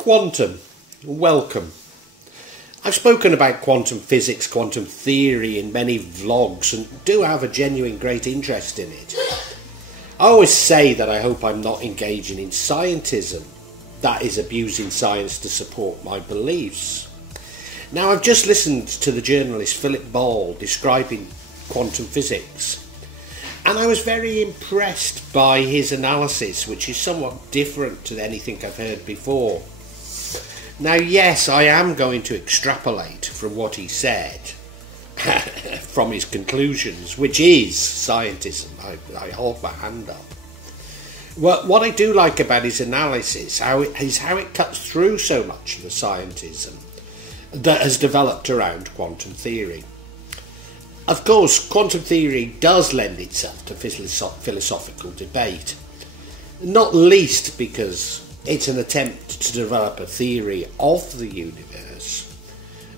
Quantum, welcome. I've spoken about quantum physics, quantum theory in many vlogs and do have a genuine great interest in it. I always say that I hope I'm not engaging in scientism, that is abusing science to support my beliefs. Now I've just listened to the journalist Phillip Ball describing quantum physics and I was very impressed by his analysis, which is somewhat different to anything I've heard before. Now, yes, I am going to extrapolate from what he said, from his conclusions, which is scientism. I hold my hand up. What I do like about his analysis is how it cuts through so much of the scientism that has developed around quantum theory. Of course, quantum theory does lend itself to philosophical debate, not least because it's an attempt to develop a theory of the universe,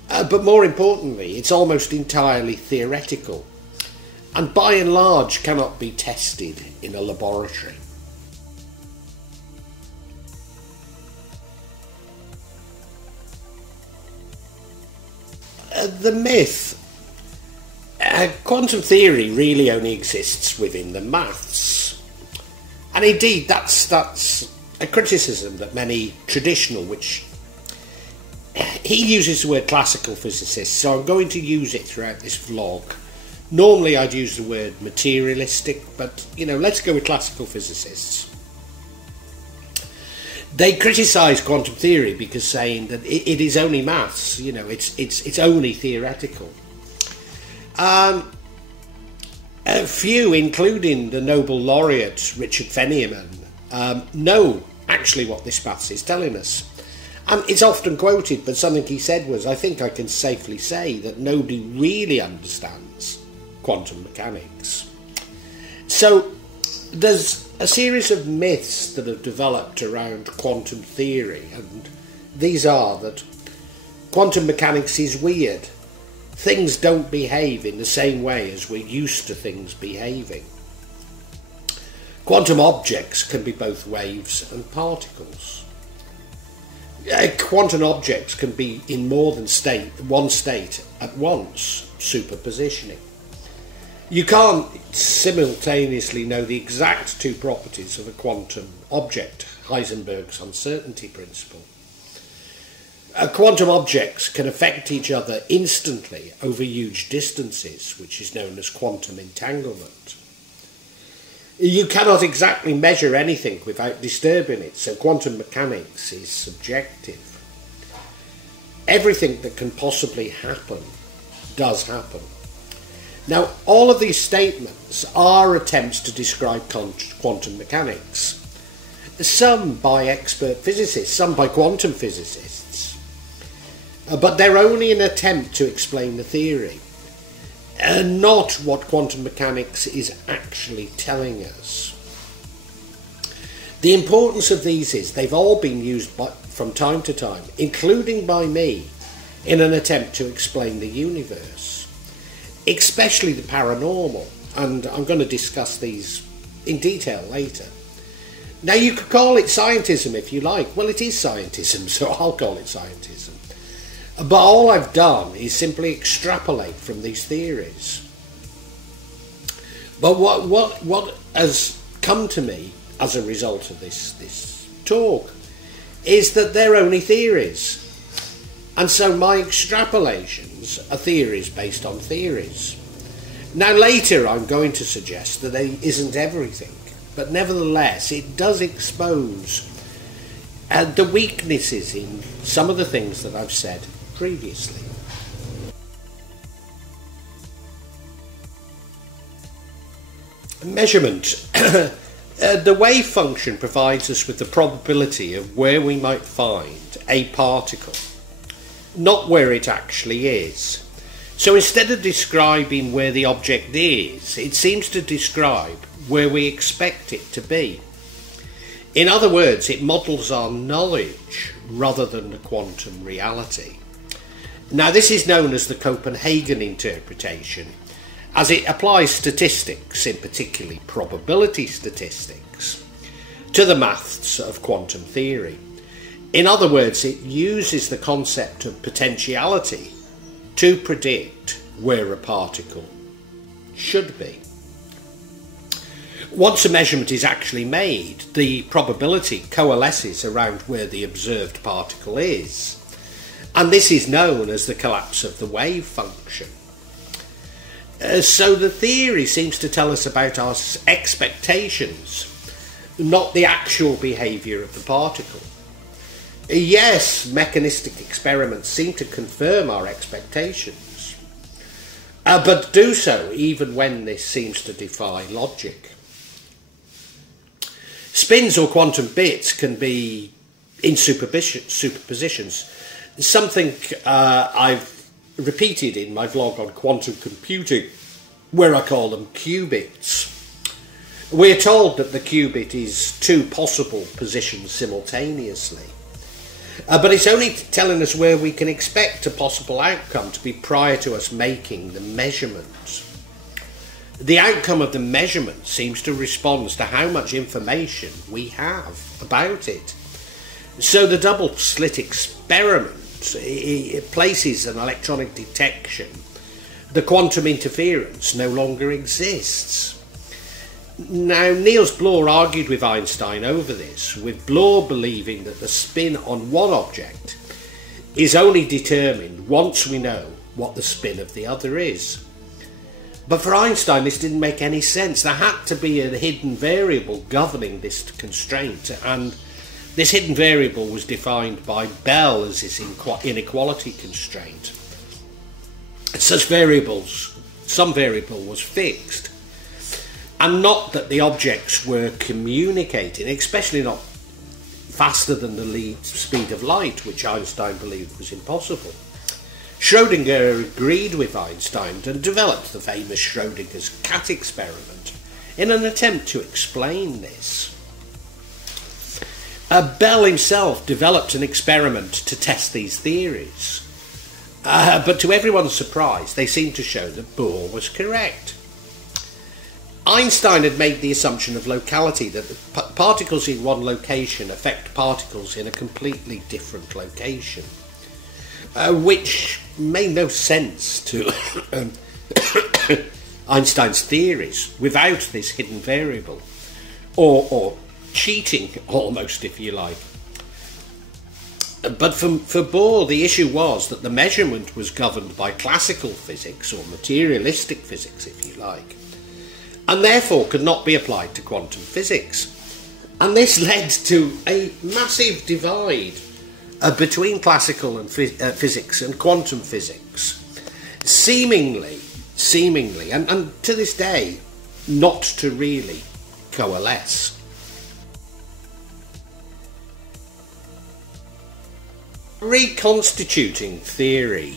but more importantly, it's almost entirely theoretical and by and large cannot be tested in a laboratory. The myth. Quantum theory really only exists within the maths, and indeed that's a criticism that many traditional, which he uses the word classical physicists, so I'm going to use it throughout this vlog. Normally I'd use the word materialistic, but let's go with classical physicists. They criticise quantum theory because saying that it is only maths, it's only theoretical. A few, including the Nobel laureate Richard Feynman, know actually what this maths is telling us. And it's often quoted, but something he said was, I think I can safely say that nobody really understands quantum mechanics. So there's a series of myths that have developed around quantum theory, and these are that quantum mechanics is weird. Things don't behave in the same way as we're used to things behaving. Quantum objects can be both waves and particles. Quantum objects can be in more than one state at once, superpositioning. You can't simultaneously know the exact two properties of a quantum object, Heisenberg's uncertainty principle. Quantum objects can affect each other instantly over huge distances, which is known as quantum entanglement. You cannot exactly measure anything without disturbing it, so quantum mechanics is subjective. Everything that can possibly happen does happen. Now, all of these statements are attempts to describe quantum mechanics, some by expert physicists, some by quantum physicists. But they're only an attempt to explain the theory, and not what quantum mechanics is actually telling us. The importance of these is they've all been used from time to time, including by me, in an attempt to explain the universe, especially the paranormal, and I'm going to discuss these in detail later. Now, you could call it scientism if you like. Well, it is scientism, so I'll call it scientism. But all I've done is simply extrapolate from these theories. But what has come to me as a result of this talk is that they're only theories. And so my extrapolations are theories based on theories. Now later I'm going to suggest that they isn't everything, but nevertheless it does expose the weaknesses in some of the things that I've said previously. Measurement. The wave function provides us with the probability of where we might find a particle, not where it actually is. So instead of describing where the object is, it seems to describe where we expect it to be. In other words, it models our knowledge rather than the quantum reality. Now, this is known as the Copenhagen Interpretation, as it applies statistics, in particularly probability statistics, to the maths of quantum theory. In other words, it uses the concept of potentiality to predict where a particle should be. Once a measurement is actually made, the probability coalesces around where the observed particle is, and this is known as the collapse of the wave function. So the theory seems to tell us about our expectations, not the actual behaviour of the particle. Yes, mechanistic experiments seem to confirm our expectations, but do so even when this seems to defy logic. Spins or quantum bits can be in superpositions, something I've repeated in my vlog on quantum computing, where I call them qubits. We're told that the qubit is two possible positions simultaneously, but it's only telling us where we can expect a possible outcome to be prior to us making the measurement. The outcome of the measurement seems to respond to how much information we have about it. So the double slit experiment, it places an electronic detection. The quantum interference no longer exists. Now, Niels Bohr argued with Einstein over this, with Bohr believing that the spin on one object is only determined once we know what the spin of the other is. But for Einstein, this didn't make any sense. There had to be a hidden variable governing this constraint, and this hidden variable was defined by Bell as his inequality constraint. Some variable was fixed, and not that the objects were communicating, especially not faster than the speed of light, which Einstein believed was impossible. Schrödinger agreed with Einstein and developed the famous Schrödinger's cat experiment in an attempt to explain this. Bell himself developed an experiment to test these theories, but to everyone's surprise, they seemed to show that Bohr was correct. Einstein had made the assumption of locality, that the particles in one location affect particles in a completely different location, which made no sense to Einstein's theories without this hidden variable, or cheating almost, if you like. But for Bohr, the issue was that the measurement was governed by classical physics, or materialistic physics, if you like, and therefore could not be applied to quantum physics. And this led to a massive divide between classical and physics and quantum physics, seemingly, and to this day, not to really coalesce. Reconstituting theory,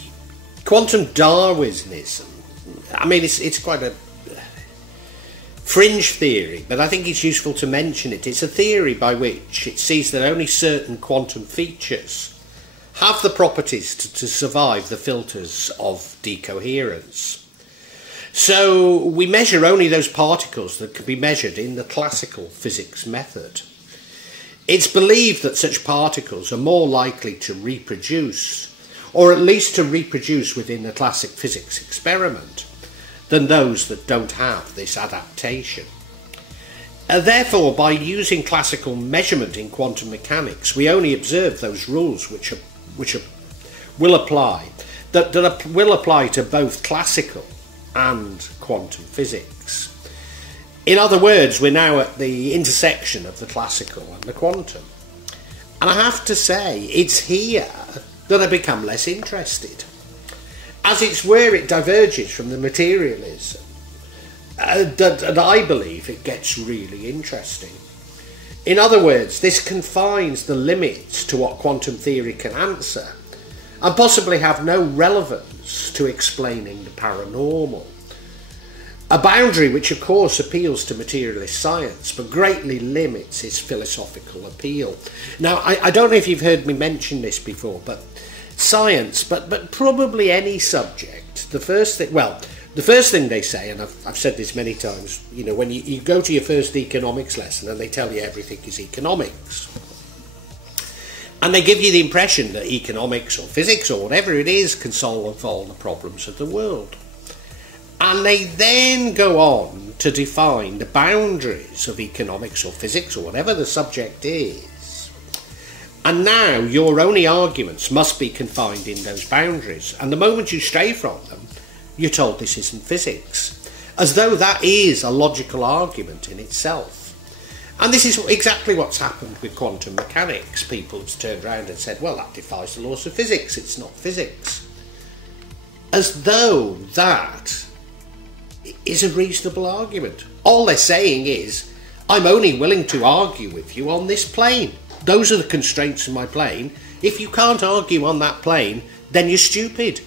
quantum Darwinism, I mean, it's quite a fringe theory, but I think it's useful to mention it. It's a theory by which it sees that only certain quantum features have the properties to survive the filters of decoherence. So we measure only those particles that can be measured in the classical physics method. It's believed that such particles are more likely to reproduce, or at least to reproduce within the classic physics experiment, than those that don't have this adaptation. Therefore, by using classical measurement in quantum mechanics, we only observe those rules which will apply to both classical and quantum physics. In other words, we're now at the intersection of the classical and the quantum. And I have to say, it's here that I become less interested, as it's where it diverges from the materialism that I believe it gets really interesting. In other words, this confines the limits to what quantum theory can answer, and possibly have no relevance to explaining the paranormal. A boundary which of course appeals to materialist science, but greatly limits its philosophical appeal. Now, I don't know if you've heard me mention this before, but science, but probably any subject, the first thing they say, and I've said this many times, you know, when you go to your first economics lesson and they tell you everything is economics, And they give you the impression that economics or physics or whatever it is can solve all the problems of the world. And they then go on to define the boundaries of economics or physics or whatever the subject is. And now your only arguments must be confined in those boundaries. And the moment you stray from them, you're told this isn't physics, as though that is a logical argument in itself. And this is exactly what's happened with quantum mechanics. People have turned around and said, well, that defies the laws of physics, it's not physics. As though that is a reasonable argument. All they're saying is, I'm only willing to argue with you on this plane. Those are the constraints of my plane. If you can't argue on that plane, then you're stupid.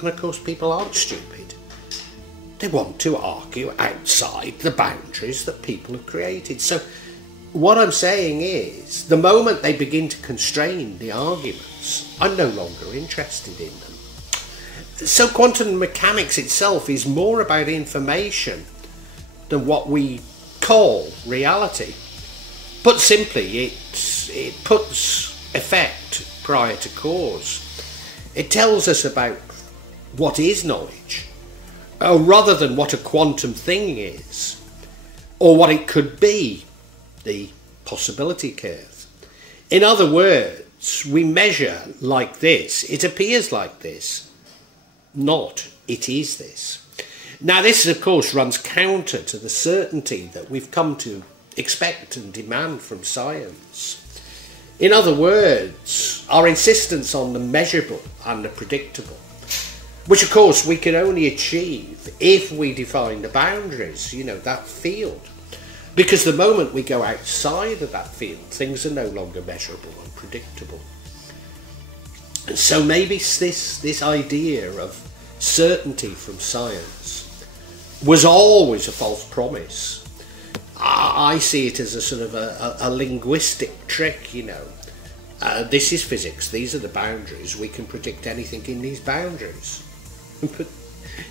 And of course people aren't stupid. They want to argue outside the boundaries that people have created. So what I'm saying is, the moment they begin to constrain the arguments, I'm no longer interested in them. So quantum mechanics itself is more about information than what we call reality. Put simply, it puts effect prior to cause. It tells us about what is knowledge, rather than what a quantum thing is, or what it could be, the possibility curve. In other words, we measure like this, it appears like this, not it is this. Now this of course runs counter to the certainty that we've come to expect and demand from science. In other words, our insistence on the measurable and the predictable, which of course we can only achieve if we define the boundaries, that field. Because the moment we go outside of that field, things are no longer measurable and predictable. And so maybe this idea of certainty from science was always a false promise. I see it as a sort of a linguistic trick, This is physics, these are the boundaries, we can predict anything in these boundaries. But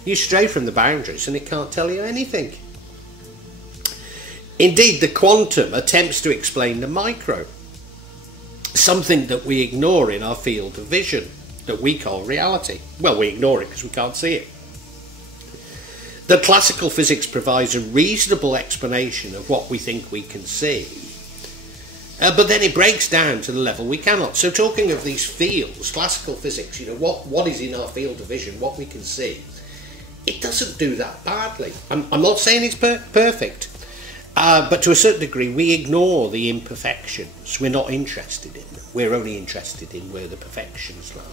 you stray from the boundaries and it can't tell you anything. Indeed, the quantum attempts to explain the micro, something that we ignore in our field of vision, that we call reality. Well, we ignore it because we can't see it. The classical physics provides a reasonable explanation of what we think we can see, but then it breaks down to the level we cannot. So talking of these fields, classical physics, what is in our field of vision, what we can see, it doesn't do that badly. I'm not saying it's perfect, but to a certain degree we ignore the imperfections. We're not interested in them. We're only interested in where the perfections lie.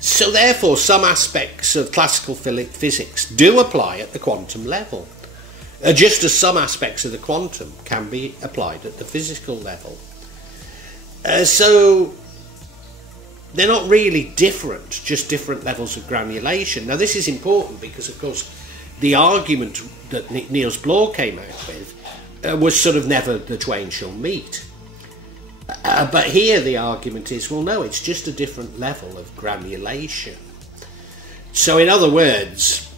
So therefore some aspects of classical physics do apply at the quantum level, just as some aspects of the quantum can be applied at the physical level. So they're not really different, just different levels of granulation. Now this is important because of course the argument that Niels Bohr came out with was sort of never the twain shall meet. But here the argument is, well no, it's just a different level of granulation. So in other words,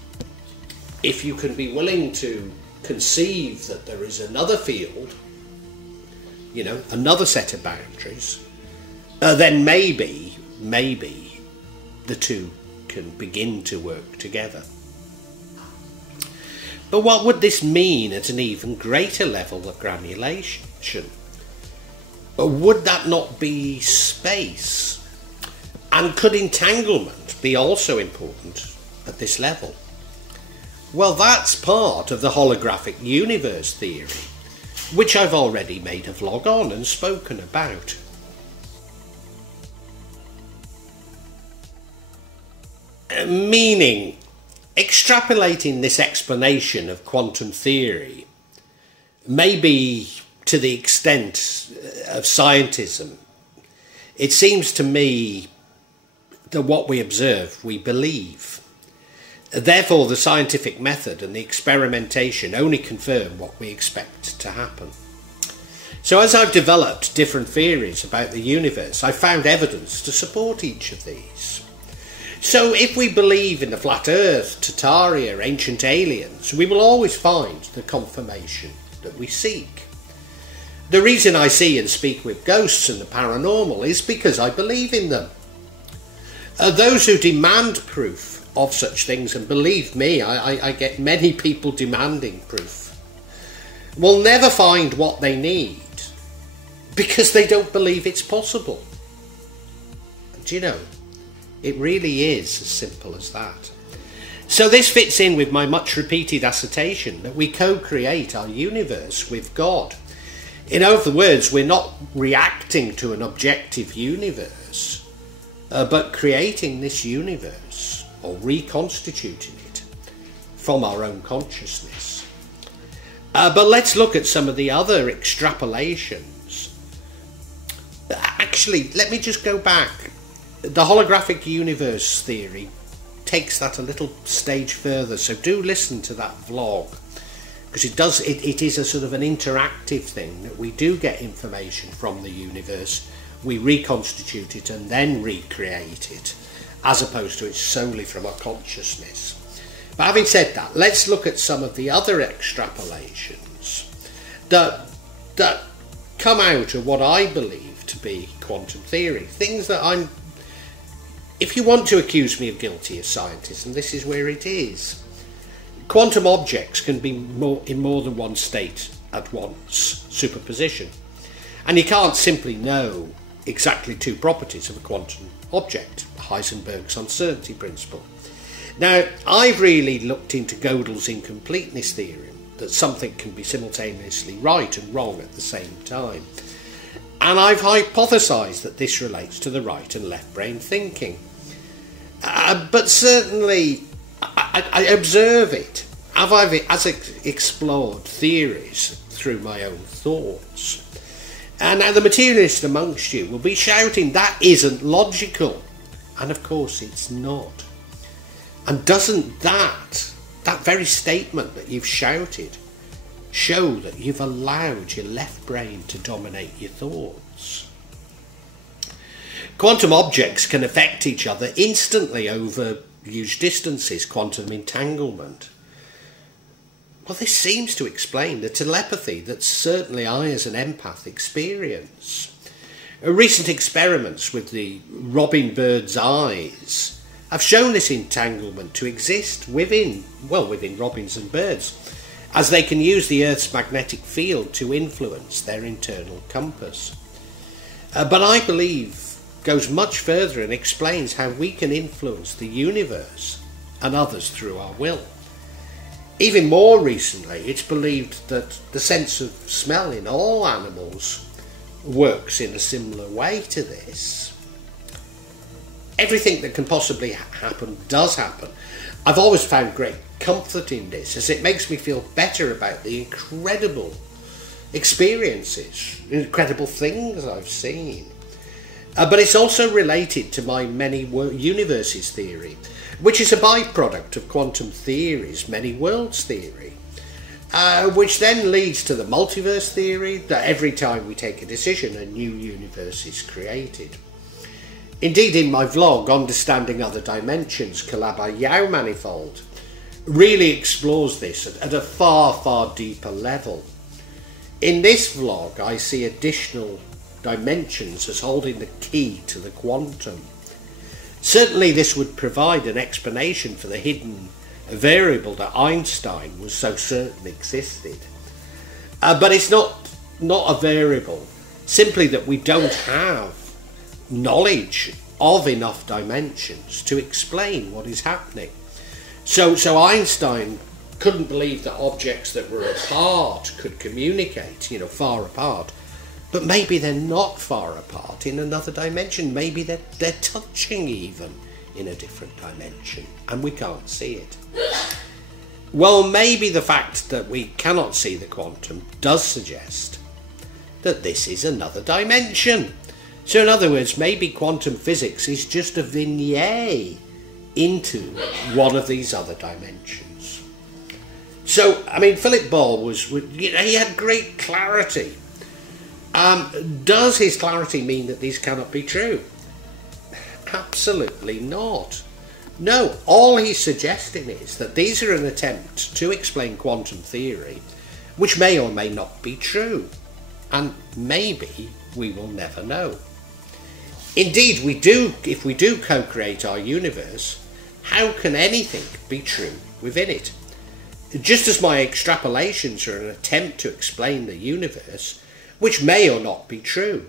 if you can be willing to conceive that there is another field, another set of boundaries, then maybe the two can begin to work together. But what would this mean at an even greater level of granulation? Would that not be space? And could entanglement be also important at this level? Well, that's part of the holographic universe theory, which I've already made a vlog on and spoken about. Meaning, extrapolating this explanation of quantum theory, maybe to the extent of scientism, it seems to me that what we observe, we believe. Therefore, the scientific method and the experimentation only confirm what we expect to happen. So as I've developed different theories about the universe, I've found evidence to support each of these. So if we believe in the flat earth, Tartaria, ancient aliens, we will always find the confirmation that we seek. The reason I see and speak with ghosts and the paranormal is because I believe in them. Those who demand proof of such things, and believe me, I get many people demanding proof, will never find what they need because they don't believe it's possible. Do you know, it really is as simple as that. So this fits in with my much repeated assertion that we co-create our universe with God. In other words, we're not reacting to an objective universe, but creating this universe, or reconstituting it, from our own consciousness. But let's look at some of the other extrapolations. Actually, let me just go back. The holographic universe theory takes that a little stage further, so do listen to that vlog, because it is a sort of an interactive thing, that we do get information from the universe, we reconstitute it and then recreate it, as opposed to it's solely from our consciousness. But having said that, let's look at some of the other extrapolations that come out of what I believe to be quantum theory. Things that if you want to accuse me of guilty as scientism, this is where it is. Quantum objects can be in more than one state at once, superposition. And you can't simply know exactly two properties of a quantum object, Heisenberg's uncertainty principle. Now, I've really looked into Gödel's incompleteness theorem, that something can be simultaneously right and wrong at the same time. And I've hypothesised that this relates to the right and left brain thinking. But certainly, I observe it as I've explored theories through my own thoughts. And now the materialist amongst you will be shouting, that isn't logical. And of course it's not. And doesn't that very statement that you've shouted, show that you've allowed your left brain to dominate your thoughts? Quantum objects can affect each other instantly over huge distances, quantum entanglement. Well, this seems to explain the telepathy that certainly I as an empath experience. Recent experiments with the robin bird's eyes have shown this entanglement to exist within robins and birds, as they can use the Earth's magnetic field to influence their internal compass. But I believe goes much further and explains how we can influence the universe and others through our will. Even more recently, it's believed that the sense of smell in all animals works in a similar way to this. Everything that can possibly happen does happen. I've always found great comfort in this, as it makes me feel better about the incredible experiences, incredible things I've seen. But it's also related to my many universes theory, which is a byproduct of quantum theory's many worlds theory, which then leads to the multiverse theory, that every time we take a decision, a new universe is created. Indeed, in my vlog, Understanding Other Dimensions, Calabi-Yau Manifold, really explores this at a far, far deeper level. In this vlog, I see additional dimensions as holding the key to the quantum. Certainly this would provide an explanation for the hidden variable that Einstein was so certain existed. But it's not a variable, simply that we don't have knowledge of enough dimensions to explain what is happening. So Einstein couldn't believe that objects that were apart could communicate, far apart. But maybe they're not far apart in another dimension. Maybe they're touching even in a different dimension, and we can't see it. Well, maybe the fact that we cannot see the quantum does suggest that this is another dimension. So in other words, maybe quantum physics is just a vignette into one of these other dimensions. So, Phillip Ball he had great clarity. Does his clarity mean that these cannot be true? Absolutely not. No, all he's suggesting is that these are an attempt to explain quantum theory, which may or may not be true. and maybe we will never know. Indeed, if we do co-create our universe, how can anything be true within it? Just as my extrapolations are an attempt to explain the universe, which may or not be true,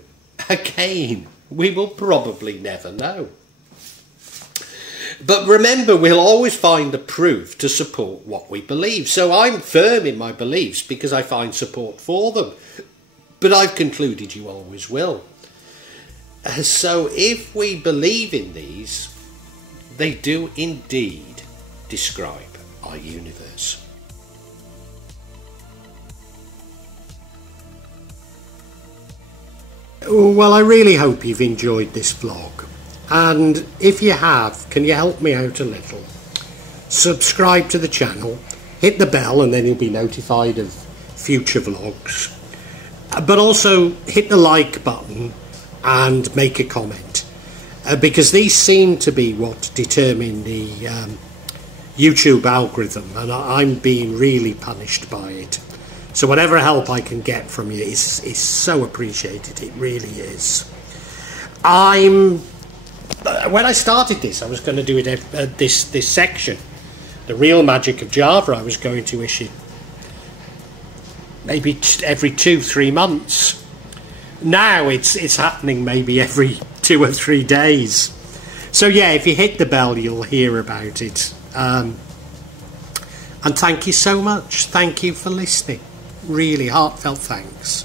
again, we will probably never know. But remember, we'll always find the proof to support what we believe. So I'm firm in my beliefs because I find support for them. But I've concluded you always will. So if we believe in these, they do indeed describe our universe. Well, I really hope you've enjoyed this vlog. And if you have, can you help me out a little? Subscribe to the channel, hit the bell, and then you'll be notified of future vlogs. But also hit the like button and make a comment, because these seem to be what determine the YouTube algorithm, and I'm being really punished by it. So whatever help I can get from you is so appreciated. It really is. When I started this, I was going to do it this section, the real magic of Java. I was going to issue maybe every 2-3 months. Now it's happening maybe every 2 or 3 days. So yeah, if you hit the bell, you'll hear about it. And thank you so much. Thank you for listening. Really heartfelt thanks.